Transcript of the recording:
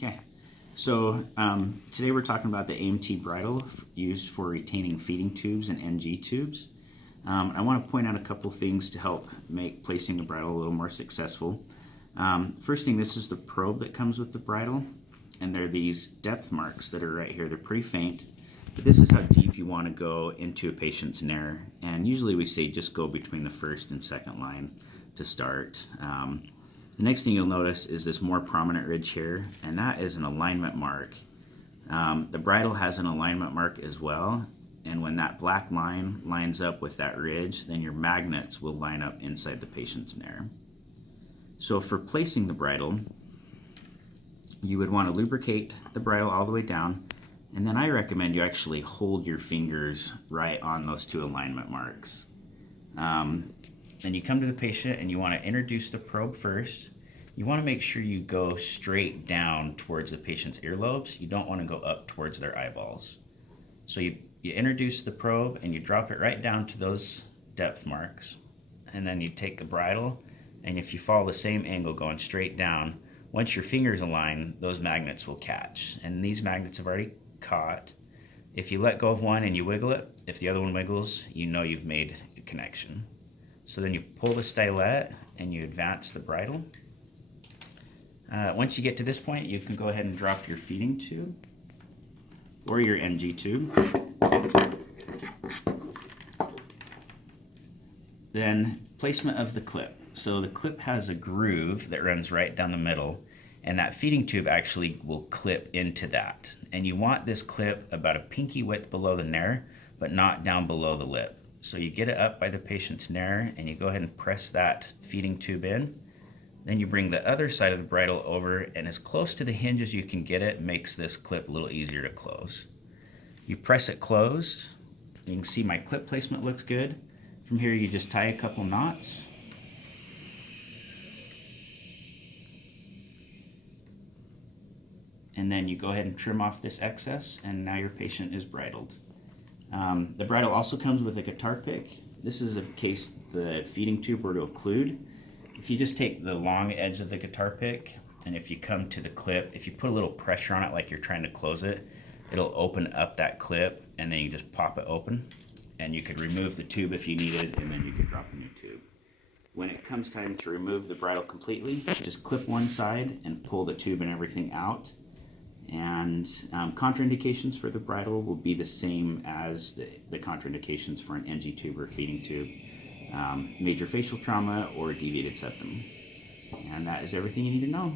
Okay, so today we're talking about the AMT bridle used for retaining feeding tubes and NG tubes. I want to point out a couple things to help make placing the bridle a little more successful. First thing, this is the probe that comes with the bridle, and there are these depth marks that are right here. They're pretty faint, but this is how deep you want to go into a patient's nair, and usually we say just go between the first and second line to start. The next thing you'll notice is this more prominent ridge here, and that is an alignment mark. The bridle has an alignment mark as well, and when that black line lines up with that ridge, then your magnets will line up inside the patient's nair. So for placing the bridle, you would want to lubricate the bridle all the way down, and then I recommend you actually hold your fingers right on those two alignment marks. Then you come to the patient and you want to introduce the probe first. You want to make sure you go straight down towards the patient's earlobes. You don't want to go up towards their eyeballs. So you introduce the probe and you drop it right down to those depth marks. And then you take the bridle, and if you follow the same angle going straight down, once your fingers align, those magnets will catch. And these magnets have already caught. If you let go of one and you wiggle it, if the other one wiggles, you know you've made a connection. So then you pull the stylet and you advance the bridle. Once you get to this point, you can go ahead and drop your feeding tube or your NG tube. Then placement of the clip. So the clip has a groove that runs right down the middle, and that feeding tube actually will clip into that. And you want this clip about a pinky width below the nair, but not down below the lip. So you get it up by the patient's nair and you go ahead and press that feeding tube in. Then you bring the other side of the bridle over, and as close to the hinge as you can get it makes this clip a little easier to close. You press it closed. You can see my clip placement looks good. From here you just tie a couple knots. And then you go ahead and trim off this excess, and now your patient is bridled. The bridle also comes with a guitar pick. This is in case the feeding tube were to occlude. If you just take the long edge of the guitar pick, and if you come to the clip, if you put a little pressure on it like you're trying to close it, it'll open up that clip, and then you just pop it open. And you could remove the tube if you needed, and then you could drop a new tube. When it comes time to remove the bridle completely, just clip one side and pull the tube and everything out. And contraindications for the bridle will be the same as the contraindications for an NG tube or feeding tube. Major facial trauma or deviated septum. And that is everything you need to know.